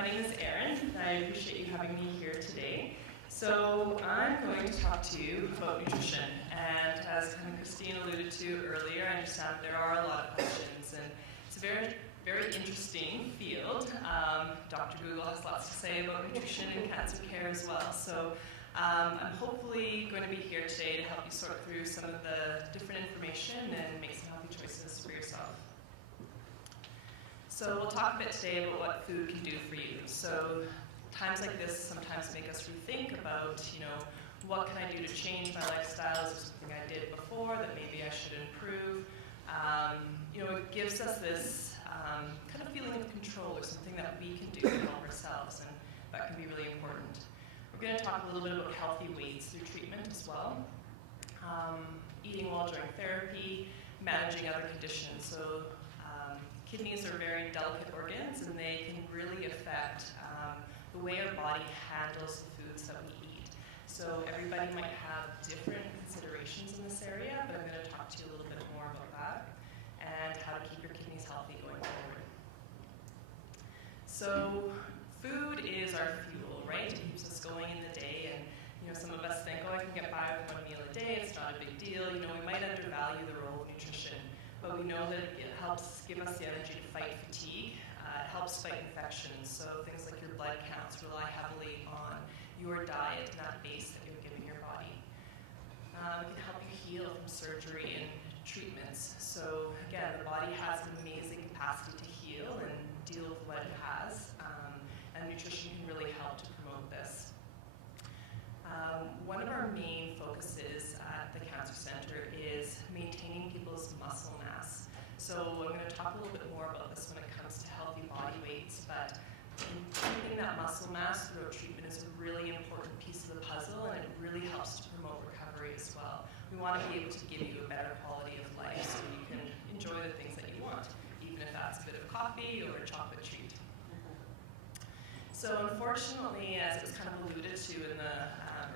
my name is Erin, and I appreciate you having me here today. So I'm going to talk to you about nutrition, and as kind of Christine alluded to earlier, I understand there are a lot of questions, and it's a very, very interesting field. Dr. Google has lots to say about nutrition and cancer care as well. So I'm hopefully going to be here today to help you sort through some of the different information and make some healthy choices for yourself. So we'll talk a bit today about what food can do for you. So times like this sometimes make us rethink about, what can I do to change my lifestyle? Is there something I did before that maybe I should improve? It gives us this kind of feeling of control or something that we can do to help ourselves, and that can be really important. We're going to talk a little bit about healthy weights through treatment as well, eating well during therapy, managing other conditions. So kidneys are very delicate organs, and they can really affect the way our body handles the foods that we eat. So everybody might have different considerations in this area, but I'm going to talk to you a little bit more about that and how to keep your kidneys healthy going forward. So food is our fuel, right? It keeps us going in the day, and some of us think, I can get by with one meal a day, it's not a big deal. We might undervalue the role of nutrition, but we know that it helps give us the energy to fight fatigue. It helps fight infections, so things like your blood counts rely heavily on your diet and that base that you're giving your body. It can help you heal from surgery and treatments. So again, the body has an amazing capacity to heal and deal with what it has, and nutrition can really help to promote this. One of our main focuses at the Cancer Center is maintaining people's muscle mass. So I'm going to talk a little bit more about this when it comes to healthy body weights, but keeping that muscle mass throughout treatment is a really important piece of the puzzle, and it really helps to promote recovery as well. We want to be able to give you a better quality of life so you can enjoy the things that you want, even if that's a bit of coffee or a chocolate treat. So unfortunately, as it was kind of alluded to in the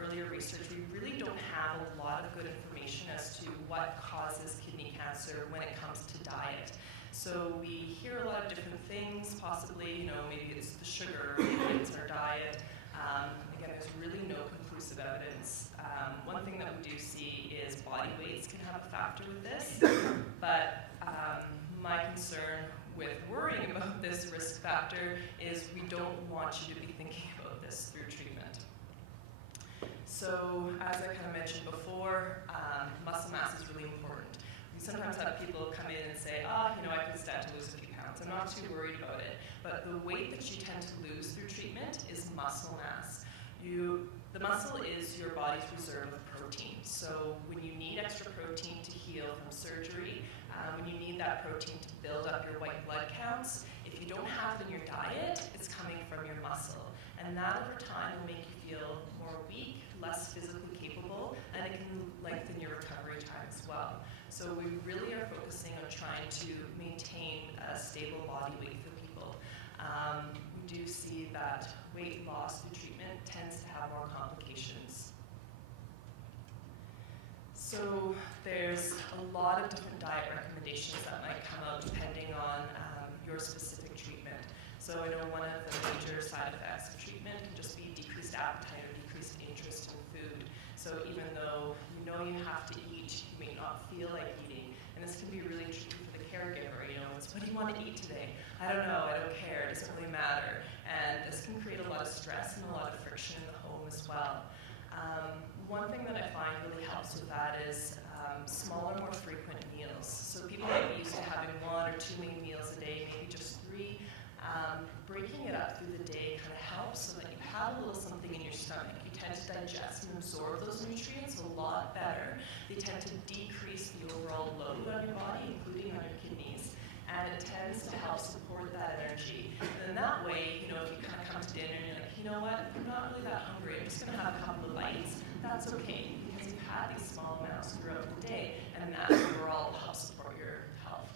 earlier research, we really don't have a lot of good information as to what causes kidney cancer when it comes to diet. So we hear a lot of different things, possibly, maybe it's the sugar, maybe it's our diet. Again, there's really no conclusive evidence. One thing that we do see is body weights can have a factor with this, but my concern with worrying about this risk factor is we don't want you to be thinking about this through treatment. So as I kind of mentioned before, muscle mass is really important. We sometimes have people come in and say, I can stand to lose a few pounds. I'm not too worried about it. But the weight that you tend to lose through treatment is muscle mass. The muscle is your body's reserve of protein. So when you need extra protein to heal from surgery, when you need that protein to build up your white blood counts, if you don't have it in your diet, it's coming from your muscle. And that over time will make you feel more weak, less physically capable, and it can lengthen your recovery time as well. So we really are focusing on trying to maintain a stable body weight for people. We do see that weight loss through treatment tends to have more complications. So there's a lot of different diet recommendations that might come out depending on your specific treatment. So I know one of the major side effects of treatment can just be decreased appetite or decreased interest in food. So even though you have to eat, you may not feel like eating. And this can be really tricky for the caregiver. It's, what do you want to eat today? I don't know, I don't care, it doesn't really matter. And this can create a lot of stress and a lot of friction in the home as well. One thing that I find really helps with that is smaller, more frequent meals. So people might be used to having 1 or 2 main meals a day, maybe just 3. Breaking it up through the day kind of helps so that you have a little something in your stomach. You tend to digest and absorb those nutrients a lot better. They tend to decrease the overall load on your body, including on your kidneys. And it tends to help support that energy. And then that way, if you kind of come to dinner and you're like, you know what, I'm not really that hungry, I'm just going to have a couple of bites, that's okay, because you've had these small amounts throughout the day, and that overall will help support your health.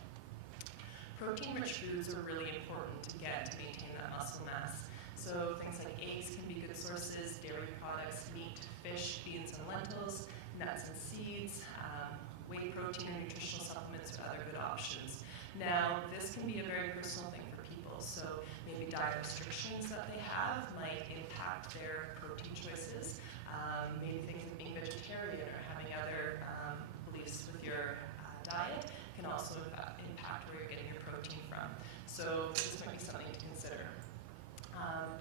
Protein-rich foods are really important to get to maintain that muscle mass. So things like eggs can be good sources, dairy products, meat, fish, beans and lentils, nuts and seeds, whey protein and nutritional supplements are other good options. Now, this can be a very personal thing for people. people. So maybe diet restrictions that they have might impact their protein choices. Maybe things like being vegetarian or having other beliefs with your diet can also impact where you're getting your protein from. So this might be something to consider.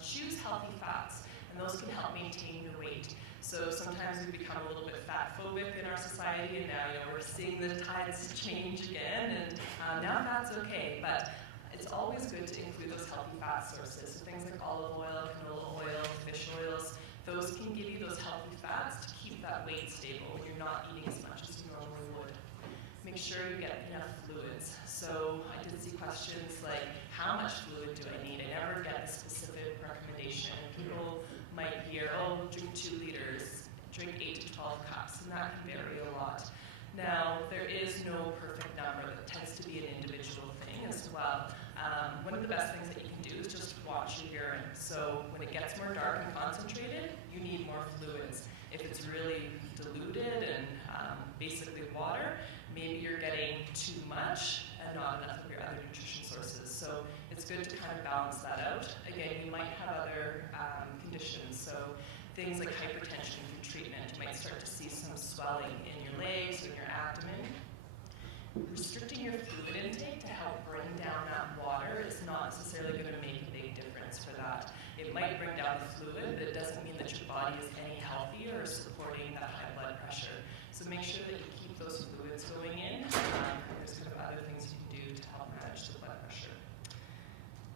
Choose healthy fats, and those can help maintain your weight. So sometimes we become a little bit fat phobic in our society, and now we're seeing the tides change again, and now fat's okay, but it's always good to include those healthy fat sources. So things like olive oil, canola oil, fish oils, those can give you those healthy fats to keep that weight stable when you're not eating as much as you normally would. Make sure you get enough fluids. So I did see questions like, how much fluid do I need? I never get a specific recommendation. People might hear, oh, drink 2 liters, drink 8 to 12 cups, and that can vary a lot. Now, there is no perfect number. That tends to be an individual thing as well. One of the best things that you can do is just watch your urine. So when it gets more dark and concentrated, you need more fluids. If it's really diluted and basically water, maybe you're getting too much and not enough of your other nutrition sources. So it's good to kind of balance that out. Again, you might have other conditions. So things like hypertension from treatment, you might start to see some swelling in your legs or in your abdomen. Restricting your fluid intake to help bring down that water is not necessarily going to make a big difference for that. It might bring down the fluid, but it doesn't mean that your body is any healthier or supporting that high blood pressure. So make sure that you keep those fluids going in. There's kind of other things you can do to help manage the blood pressure.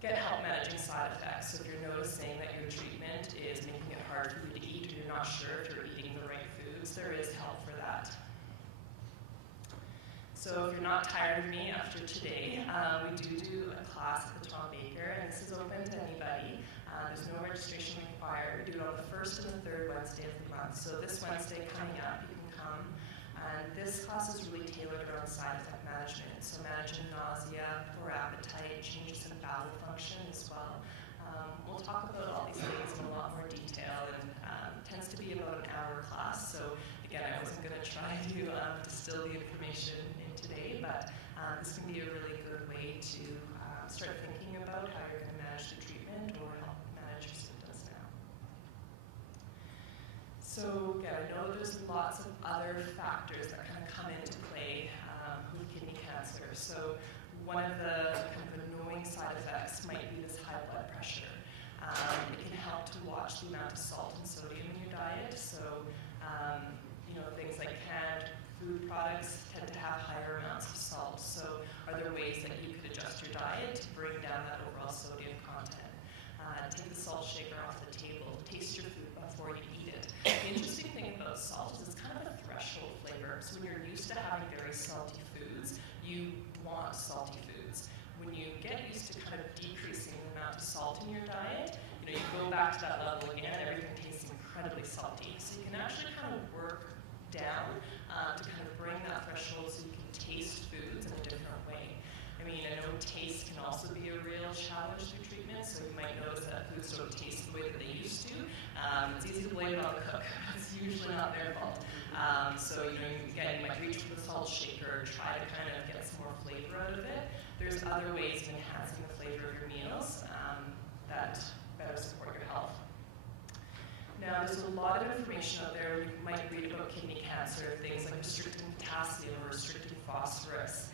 Get help managing side effects. So if you're noticing that your treatment is making it hard for you to eat, or you're not sure if you're eating the right foods, there is help for that. So if you're not tired of me after today, we do a class at the Tom Baker, and this is open to anybody. There's no registration required. We do it on the 1st and the 3rd Wednesday of the month. So this Wednesday coming up, you can come. And this class is really tailored around side effect management. So managing nausea, poor appetite, changes in bowel function as well. We'll talk about all these things in a lot more detail, and it tends to be about an hour class. So again, I wasn't going to try to distill the information in today, but this can be a really good way to start thinking about how you're going to manage the treatment or help manage your symptoms now. So again, I know there's lots of other factors that kind of come into play with kidney cancer. So one of the kind of annoying side effects might be this high blood pressure. It can help to watch the amount of salt and sodium in your diet. So things like canned food products tend to have higher amounts of salt. So are there ways that you could adjust your diet to bring down that overall sodium content? Take the salt shaker off the table. Taste your food before you eat it. The interesting thing about salt is it's kind of a threshold flavor. So when you're used to having very salty foods, you want salty foods. When you get used to kind of decreasing the amount of salt in your diet, you go back to that level again, everything tastes incredibly salty. So you can actually kind of work down to kind of bring that threshold so you can taste foods in a different way. I mean, I know taste can also be a real challenge through treatment, so you might notice that foods don't taste the way that they used to. It's easy to blame it on the cook. It's usually not their fault. So, again, you might reach for the salt shaker, try to kind of get some more flavor out of it. There's other ways of enhancing the flavor of your meals that better support your health. Now, there's a lot of information out there. You might read about kidney cancer, things like restricting potassium or restricting phosphorus.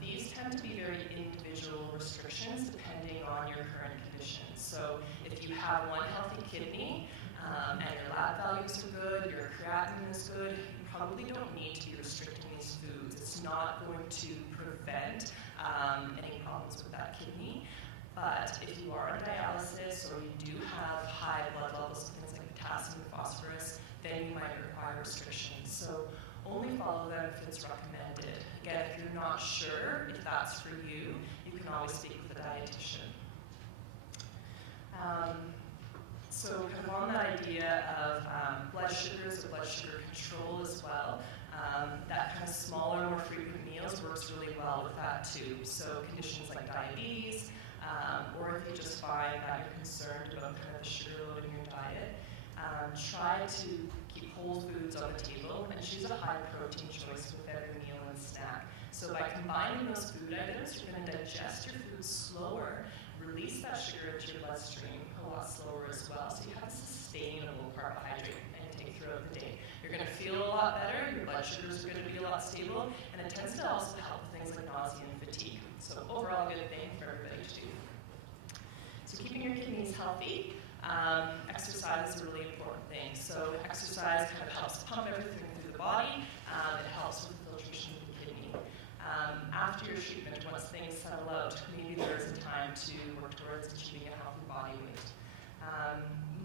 These tend to be very individual restrictions depending on your current conditions. So if you have one healthy kidney and your lab values are good, your creatinine is good, you probably don't need to be restricting these foods. It's not going to prevent any problems with that kidney. But if you are on dialysis or you do have high blood levels, things like potassium and phosphorus, then you might require restrictions. So only follow them if it's recommended. Again, if you're not sure if that's for you, you can always speak with a dietitian. So kind of on that idea of blood sugars or blood sugar control as well, that kind of smaller, more frequent meals works really well with that too. So conditions like diabetes, or if you just find that you're concerned about kind of the sugar load in your diet, try to keep whole foods on the table and choose a high protein choice with every meal and snack. So by combining those food items, you're going to digest your food slower, release that sugar into your bloodstream a lot slower as well. So you have a sustainable carbohydrate intake throughout the day. You're going to feel a lot better, your blood sugars are going to be a lot stable, and it tends to also help with things like nausea and fatigue. So overall, a good thing for everybody to do. So keeping your kidneys healthy, exercise is a really important thing. So exercise kind of helps pump everything through the body. It helps with filtration of the kidney. After your treatment, once things settle out, maybe there's a time to work towards achieving a healthy body weight.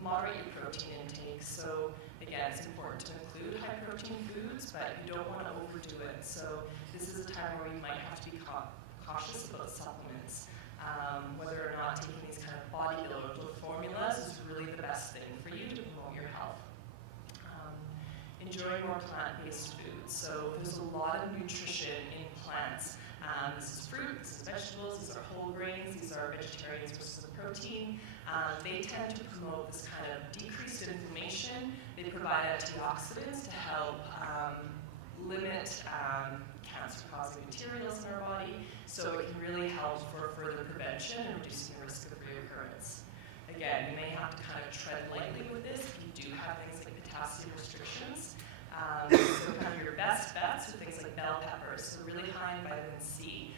Moderate your protein intake. So again, it's important to include high protein foods, but you don't want to overdo it. So this is a time where you might have to be cautious about supplements. Whether or not taking these kind of bodybuilder formulas is really the best thing for you to promote your health. Enjoy more plant-based foods. So there's a lot of nutrition in plants. This is fruit, this is vegetables, these are whole grains, these are vegetarian sources of protein. They tend to promote this kind of decreased inflammation. They provide antioxidants to help limit cancer-causing materials in our body, so it can really help for further prevention and reducing the risk of reoccurrence. Again, you may have to kind of tread lightly with this if you do have things like potassium restrictions. So kind of your best bets are things like bell peppers, so really high in vitamin C,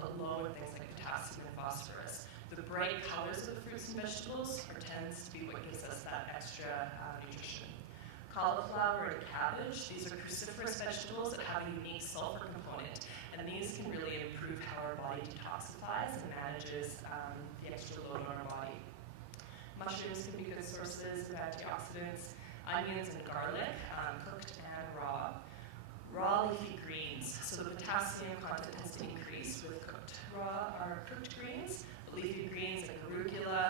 but low in things like potassium and phosphorus. The bright colors of the fruits and vegetables tends to be what gives us that extra nutrition. Cauliflower and cabbage, these are cruciferous vegetables that have a unique sulfur component, and these can really improve how our body detoxifies and manages the extra load on our body. Mushrooms can be good sources of antioxidants. Onions and garlic, cooked and raw. Raw leafy greens, so the potassium content tends to increase with cooked greens. But leafy greens like arugula,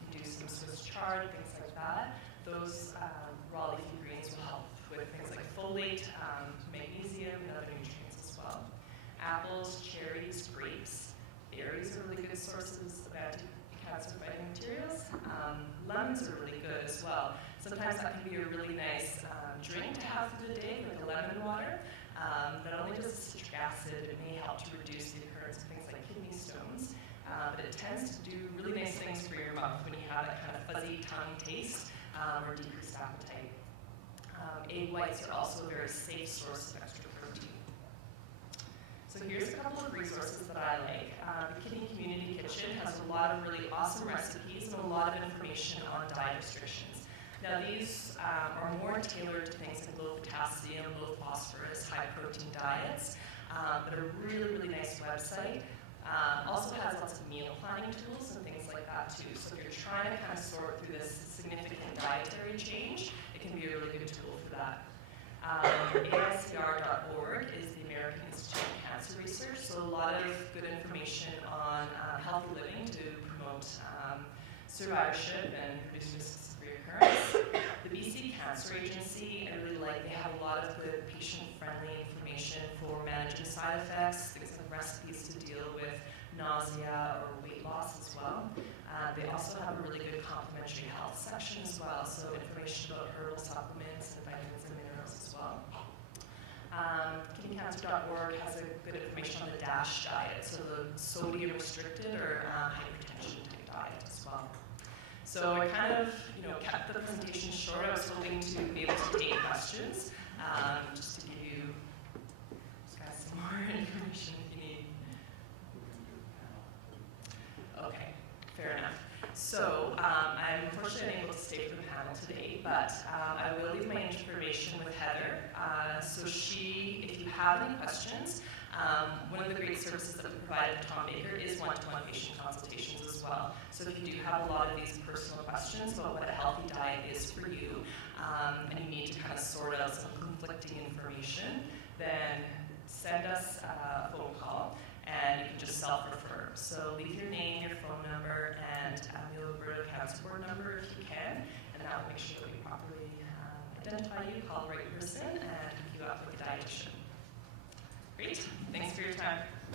you can do some Swiss chard, things like that. Those raw leafy greens will help with things like folate, magnesium, and other nutrients as well. Apples, cherries, grapes. Berries are really good sources of anti-cancer fighting materials. Lemons are really good as well. Sometimes that can be a really nice drink to have through the day, like a lemon water. Not only does the citric acid, it may help to reduce the occurrence of things like kidney stones, but it tends to do really nice things for your mouth when you have that kind of fuzzy tongue taste or decreased appetite. Egg whites are also a very safe source of extra protein. So here's a couple of resources that I like. The Kidney Community Kitchen has a lot of really awesome recipes and a lot of information on diet restrictions. Now these are more tailored to things like low potassium, low phosphorus, high protein diets, but a really, really nice website. Also has lots of meal planning tools and things like that too. So if you're trying to kind of sort through this significant dietary change, it can be a really good tool for that. AICR.org is the American Institute of Cancer Research, so a lot of good information on healthy living to promote survivorship and reduce risks of reoccurrence. The BC Cancer Agency, I really like, they have a lot of good patient-friendly information for managing side effects, things like recipes to deal with nausea or weight loss as well. They also have a really good complementary health section as well, so information about herbal supplements and vitamins and minerals as well. KidneyCancer.org has a good information on the DASH diet, so the sodium restricted or hypertension type diet as well. So I kind of, kept the presentation short. I was hoping to be able to take questions, just to give you guys some more information if you need. Okay, fair enough. So I'm unfortunately unable to stay for the panel today, but I will leave my information with Heather. So if you have any questions, one of the great services that we provide at Tom Baker is one-to-one patient consultations as well. So if you do have a lot of these personal questions about what a healthy diet is for you, and you need to kind of sort out some conflicting information, then send us a phone call, and you can just self-refer. So leave your name, your phone number, and the Alberta Cancer Board number if you can, and that will make sure that we properly identify you, call the right person, and hook you up with a dietitian. Great. Thanks for your time.